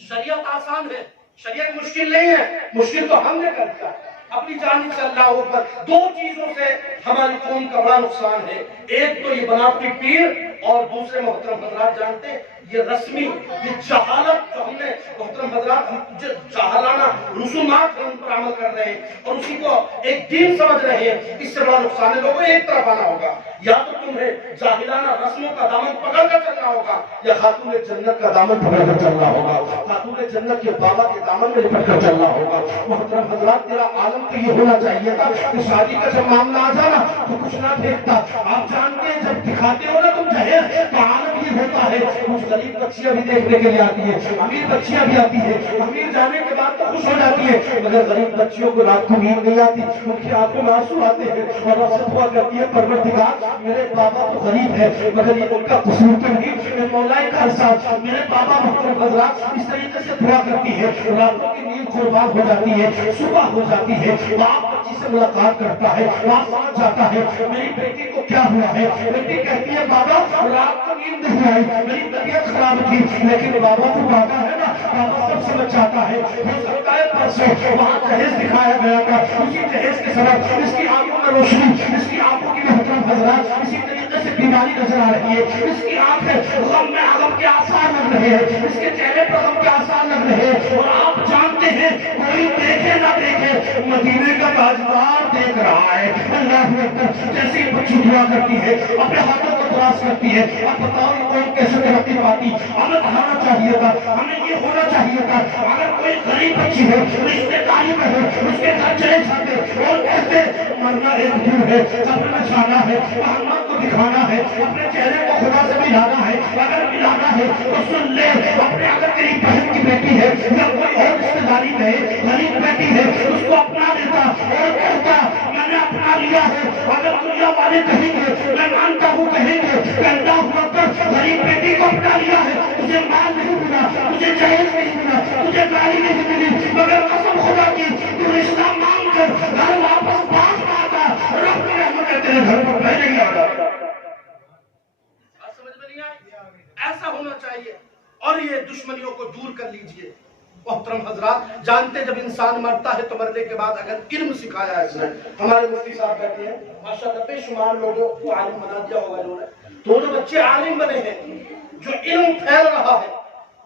شریعت آسان ہے، شریعت مشکل نہیں ہے، مشکل تو ہم نے کر دیا اپنی جانب سے. اللہ اوپر 2 چیزوں سے ہماری قوم کا بڑا نقصان ہے. ایک تو یہ بناوٹی پیر، اور دوسرے محترم حضرات جانتے ہیں یہ رسمی یہ جہالت جو ہم نے محترم حضرات جاہلانہ رسومات ہم پر عمل کر رہے ہیں اور اسی کو ایک دین سمجھ رہے ہیں. اس سے بڑا نقصان ہے. لوگوں ایک طرف آنا ہوگا، یا تو تمہیں جاہلانہ رسموں کا دامن پکڑ کر چلنا ہوگا یا خاتون جنت کا دامن پکڑ کر چلنا ہوگا، خاتون جنت کے بابا کے دامن میں لپٹ کر چلنا ہوگا. محترم حضرات تیرا عالم تو یہ ہونا چاہیے تھا کہ شادی کا جب معاملہ آ جانا تو کچھ نہ پھینکتا. آپ جانتے ہیں جب دکھاتے ہو نا تم جہیز تو عالم یہ ہوتا ہے کچھ غریب بچیاں بھی دیکھنے کے لیے آتی ہیں، امیر بچیاں بھی آتی ہیں، امیر جانے کے بعد تو خوش ہو جاتی ہے مگر غریب بچیوں کو رات کو نیند نہیں آتی، ان کی آنکھوں میں آنسو آتے ہیں اور رفض ہوا کرتی ہے پروردگار میرے بابا تو غریب ہے مگر یہ ان کا قصور تو نہیں، مولا خرسا میرے بابا. محترم حضرات اس طریقے سے دعا کرتی ہے، راتوں کی نیند قربان ہو جاتی ہے، صبح ہو جاتی ہے، باپ بچی سے ملاقات کرتا ہے، باپ سمجھ جاتا ہے میری بیٹی کو کیا ہوا ہے. بیٹی کہتی ہے بابا رات کو نیند نہیں آئی، میری طبیعت خراب تھی، لیکن بابا تو بابا ہے نا، بابا سب سمجھ جاتا ہے. ہو سکتا ہے پرسوں وہاں جہیز دکھایا گیا تھا، اسی جہیز کے سبب اس کی آنکھوں میں روشنی، اس کی آنکھوں کی محترم حضرات اسی طریقے سے بیماری نظر آ رہی ہے، اس کی آنکھیں غم میں غم کے آثار لگ رہے ہیں، اس کے چہرے پر غم کے آثار لگ رہے ہیں. اور آپ جانتے ہیں کوئی دیکھے نہ دیکھے مدینے کا تاجدار دیکھ رہا ہے. اللہ اکبر. جیسے بچی دعا کرتی ہے اپنے ہاتھوں کو تلاش کرتی ہے. اب بتاؤ یہ قوم کیسے ترقی پاتی؟ ہمیں کھانا چاہیے تھا, ہمیں یہ ہونا چاہیے تھا. اگر کوئی غریب بچی ہے, رشتے داری میں ہے, اس کے گھر چلے جاتے اور کہتے مرنا ایک دن ہے, قبر میں جانا ہے, محمد کو دکھانا ہے, اپنے چہرے کو خدا سے ملانا ہے. اگر ملانا ہے تو سن لے, اپنے اگر تیری بہن کی بیٹی ہے یا کوئی اور رشتے داری میں غریب بیٹی ہے, اس کو اپنا لیتا اور کہتا میں نے اپنا لیا ہے. اگر دنیا والے کہیں گے, میں مانتا ہوں کہیں گے کہ اللہ اکبر, غریب بیٹی کو اپنا لیا ہے, تجھے مال نہیں ملا, تجھے جہیز نہیں ملا, تجھے گاڑی نہیں ملی, مگر قسم خدا کی تو رشتہ مانگ کر گھر واپس پاس آتا, رب کی رحمت ہے تیرے گھر پر پہلے ہی آ جاتا. سمجھ میں نہیں آئی؟ ایسا ہونا چاہیے. اور یہ دشمنیوں کو دور کر لیجئے. محترم حضرات, جانتے جب انسان مرتا ہے تو مرنے کے بعد اگر علم سکھایا ہے اس نے, ہمارے مفتی صاحب کہتے ہیں ماشاءاللہ بے شمار لوگوں کو عالم بنا دیا ہوگا انہوں نے, تو جو بچے عالم بنے ہیں, جو علم پھیل رہا ہے,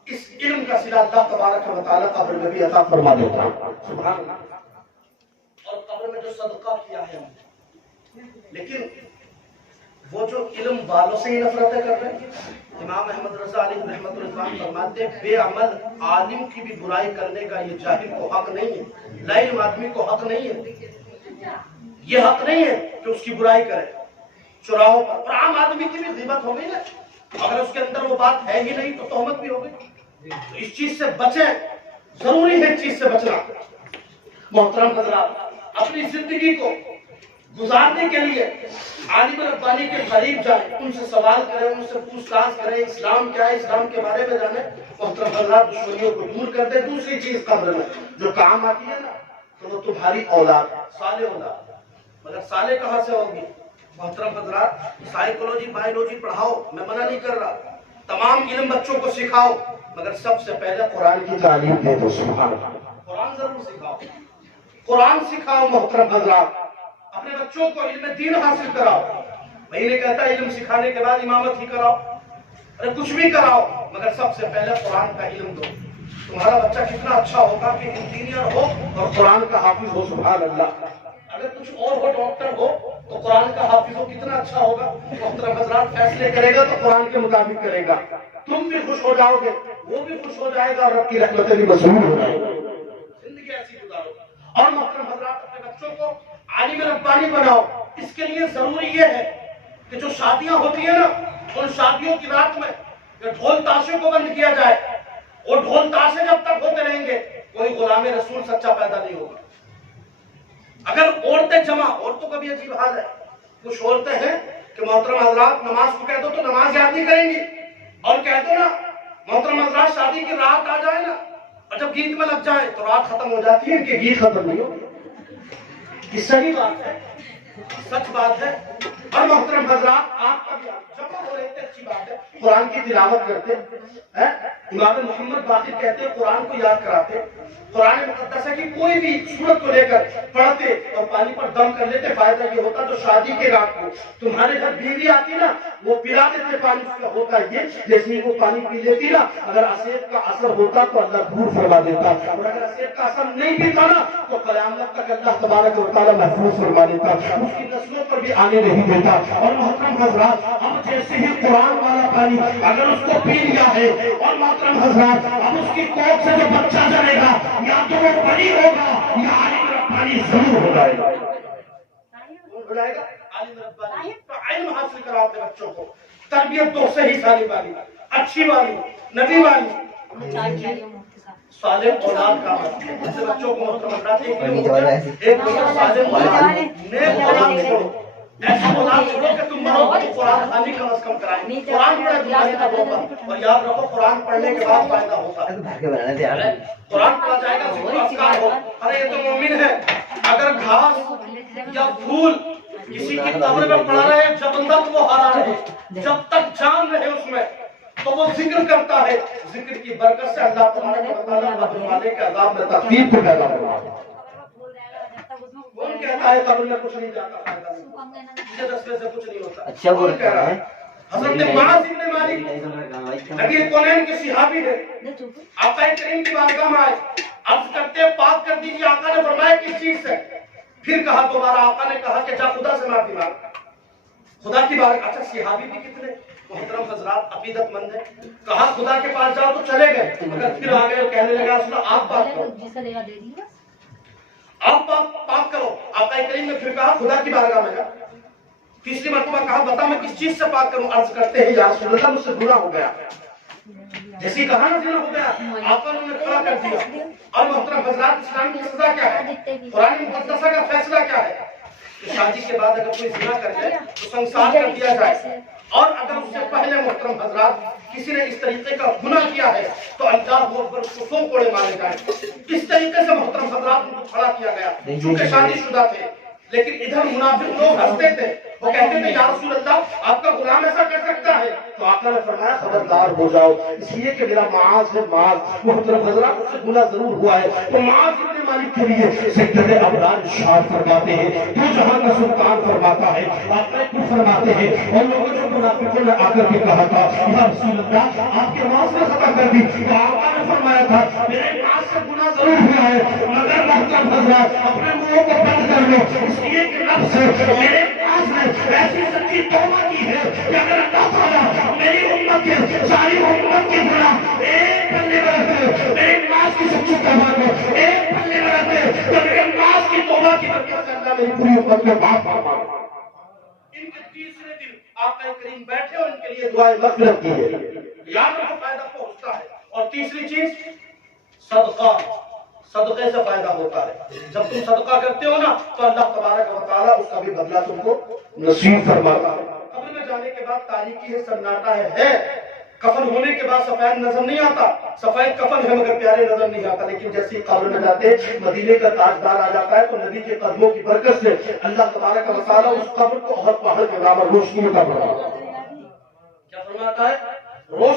اس علم کا صلہ اللہ تبارک و تعالی قبر میں بھی عطا فرما دیتا ہے. سبحان اللہ. اور قبر میں جو صدقہ کیا ہے, لیکن وہ جو علم والوں سے ہی نفرتیں کر رہے ہیں. امام احمد رضا علیہ رحمۃ اللہ فرماتے ہیں بے عمل عالم کی بھی برائی کرنے کا یہ جاہل کو حق نہیں ہے, لا علم آدمی کو حق نہیں ہے, یہ حق نہیں ہے کہ اس کی برائی کرے چراہوں پر. اور عام آدمی کی بھی غیبت ہو گئی نا, اگر اس کے اندر وہ بات ہے ہی نہیں تو تہمت بھی ہو گئی. تو اس چیز سے بچیں, ضروری ہے اس چیز سے بچنا. محترم حضرات, اپنی زندگی کو گزارنے کے لیے عالم ربانی کے قریب جائیں, ان سے سوال کریں, ان سے پوچھ تاچھ کریں, اسلام کیا ہے, اسلام کے بارے میں جانیں. محترم حضرات, دشمنیوں کو دور کر دیں. دوسری چیز قبر میں جو کام آتی ہے نا, تو وہ تمہاری اولاد, صالح اولاد. مگر صالح کہاں سے ہوگی؟ محترم حضرات, سائیکولوجی بایولوجی پڑھاؤ, میں منع نہیں کر رہا, تمام علم بچوں کو سکھاؤ, مگر سب سے پہلے قرآن کی تعلیم دے دو. سبحان اللہ. قرآن ضرور سکھاؤ, قرآن سکھاؤ. محترم حضرات, اپنے بچوں کو علم دین حاصل کراؤ. میں نہیں کہتا علم سکھانے کے بعد امامت ہی کراؤ, ارے کچھ بھی کراؤ, مگر سب سے پہلے قرآن کا علم دو. تمہارا بچہ کتنا اچھا ہوگا کہ انجینئر ہو اور قرآن کا حافظ ہو. سبحان اللہ. اگر کچھ اور ہو, ڈاکٹر ہو تو قرآن کا حافظ ہو, کتنا اچھا ہوگا. محترم حضرات, فیصلے کرے گا تو قرآن کے مطابق کرے گا, تم بھی خوش ہو جاؤ گے, وہ بھی خوش ہو جائے گا, اور رب کی رحمتیں بھی مسرور ہو جائے گی. زندگی ایسی گزارو. اور محترم حضرات, اپنے بچوں کو عالم ربانی بناؤ. اس کے لیے ضروری یہ ہے کہ جو شادیاں ہوتی ہیں نا, ان شادیوں کی رات میں ڈھول تاشے کو بند کیا جائے. اور ڈھول تاشے جب تک ہوتے رہیں گے, کوئی غلام رسول سچا پیدا نہیں ہوگا. اگر عورتیں جمع, عورتوں کا بھی عجیب حال ہے, کچھ عورتیں ہیں کہ محترم حضرات نماز کو کہہ دو تو نماز یاد نہیں کریں گی, اور کہہ دو نا محترم حضرات شادی کی رات آ جائے نا, اور جب گیت میں لگ جائے تو رات ختم ہو جاتی ہے, ان کے گیت ختم نہیں ہوگی. یہ صحیح بات ہے, سچ بات ہے. اور محترم حضرات, آپ کا بھی جمع ہو رہے تھے, اچھی بات ہے, قرآن کی تلاوت کرتے ہیں. امام محمد باقر کہتے ہیں قرآن کو یاد کراتے, قرآن مقدسہ کی کوئی بھی سورت کو لے کر پڑھتے اور پانی پر دم کر لیتے. فائدہ یہ ہوتا تو شادی کے رات کو تمہارے گھر بیوی آتی نا, وہ پلا دیتے پانی. اس کا ہوتا یہ جیسے وہ پانی پی لیتی نا, اگر اسیب کا اثر ہوتا تو اللہ دور فرما دیتا, اور اگر اسیب کا اثر نہیں پیتا نا تو قیامت تک اللہ تبارک و تعالیٰ محفوظ فرما دیتا, اس کی نسلوں پر بھی آنے نہیں دیتا. اور محترم حضرات, ہم جیسے ہی قرآن والا پانی اگر اس کو پی لیا ہے, اور محترم حضرات اب اس کی کوکھ سے جو بچہ جنے گا, یا تو وہ بڑی ہوگا یا عالم ربانی ضرور ہو جائے گا. کون ہو جائے گا؟ عالم ربانی. تو علم حاصل کراؤ اپنے بچوں کو, تربیت دو صحیح سالم والی, اچھی والی, نبی والی. صالح اولاد کا اپنے بچوں کو محترم حضرات ایک صالح اولاد, نیک اولاد چھوڑو. ایسا اولاد چھوڑو کہ تم مرو تو قرآن خوانی کم از کم کرائیں. قرآن پڑھے تمہاری طرف, اور یاد رکھو قرآن پڑھنے کے بعد فائدہ ہوتا ہے. قرآن پڑھا جائے گا, ذکر اذکار ہو. ارے یہ تو مومن ہے, اگر گھاس یا پھول کسی کی قبر میں پڑا رہے جب تک وہ ہرا رہے, جب تک جان رہے اس میں, تو وہ ذکر کرتا ہے. ذکر کی برکت سے اللہ تبارک و تعالیٰ بدعنوانے کے عذاب میں تخفیف پیدا کرتا ہے. کون کہتا ہے قبر میں کچھ نہیں جاتا, فائدہ نہیں, یہ دسویں سے کچھ نہیں ہوتا. اچھا کون کہہ رہا ہے؟ حضرت معاذ بن مالک نبی کونین کے صحابی ہے, آقا کریم کی بارگاہ میں آئے, عرض کرتے پاک کر دیجیے. آقا نے فرمایا کس چیز سے؟ پھر کہا دوبارہ, آقا نے کہا کہ جا خدا سے معافی مانگ. خدا کی بات. اچھا صحابی بھی کتنے محترم حضرات عقیدت مند ہے. کہا خدا کے پاس جاؤ تو چلے گئے, مگر پھر آ گئے اور کہنے لگا رسول اللہ آپ بات کرو, آپ پاک کرو. آقا کریم نے پھر کہا خدا کی بارگاہ میں جا. تیسری مرتبہ کہا بتا میں کس چیز سے پاک کروں. عرض کرتے ہیں یا رسول اللہ مجھ سے گناہ ہو گیا. جیسی کہا نا گناہ ہو گیا, آقا نے انہیں کھڑا کر دیا. اور محترم حضرات اسلام کی سزا کیا ہے, قرآن مقدسہ کا فیصلہ کیا ہے, کہ شادی کے بعد اگر کوئی زنا کر جائے تو سنسار کر دیا جائے, اور اگر اس سے پہلے محترم حضرات کسی نے اس طریقے کا گناہ کیا ہے تو اللہ اکبر اس کو 100 کوڑے مارے جائیں. اس طریقے سے محترم حضرات ان کو کھڑا کیا گیا چونکہ شادی شدہ تھے. لیکن ادھر منافق لوگ ہنستے تھے, وہ کہتے تھے یا رسول اللہ آپ کا غلام ایسا کر سکتا ہے. تو آقا نے فرمایا خبردار ہو جاؤ, اس لیے کہ میرا معاذ ہے, معاذ محترم حضرات اس سے گناہ ضرور ہوا ہے. تو معاذ ابن مالک کے لیے سیدنا ابرار ارشاد فرماتے ہیں تو جہاں کا سلطان فرماتا ہے آقا خود فرماتے ہیں اور لوگوں جو منافقوں نے آ کر کے کہا تھا یا رسول اللہ آپ کے معاذ نے خطا کر دی, تو آقا نے فرمایا تھا میرے معاذ سے گناہ ضرور ہوا ہے مگر محترم حضرات اپنے منہوں کو بند کر لو, اس لیے کہ نفس میرے معاذ نے ایسی سچی توبہ کی ہے کہ اگر اللہ تعالیٰ میری امت کے ساری امت کے گناہ ایک پلے میں رکھتے, میرے معاذ کی سچی توبہ کو ایک پلے میں رکھتے, تو میرے معاذ کی توبہ کی برکت سے اللہ میری پوری امت کو معاف فرما. ان کے تیسرے دن آقا کریم بیٹھے اور ان کے لیے دعائیں مغفرت کی ہے, یاد رکھو فائدہ پہنچتا ہے. اور تیسری چیز صدقہ, صدقے سے فائدہ ہوتا ہے. جب تم صدقہ کرتے ہو نا تو اللہ تبارک و تعالیٰ اس کا بھی بدلہ تم کو نصیب فرماتا ہے. قبر میں جانے کے بعد تاریکی ہے, سناٹا ہے, کفن ہونے کے بعد سفید نظر نہیں آتا, سفید کفن ہے مگر پیارے نظر نہیں آتا. لیکن جیسے ہی قبر میں جاتے مدینے کا تاجدار آ جاتا ہے تو نبی کے قدموں کی برکت سے اللہ تبارک و تعالیٰ اس قبر کو ہر پہاڑ کے برابر روشنی کا بناتا ہے. کیا فرماتا ہے, روشنی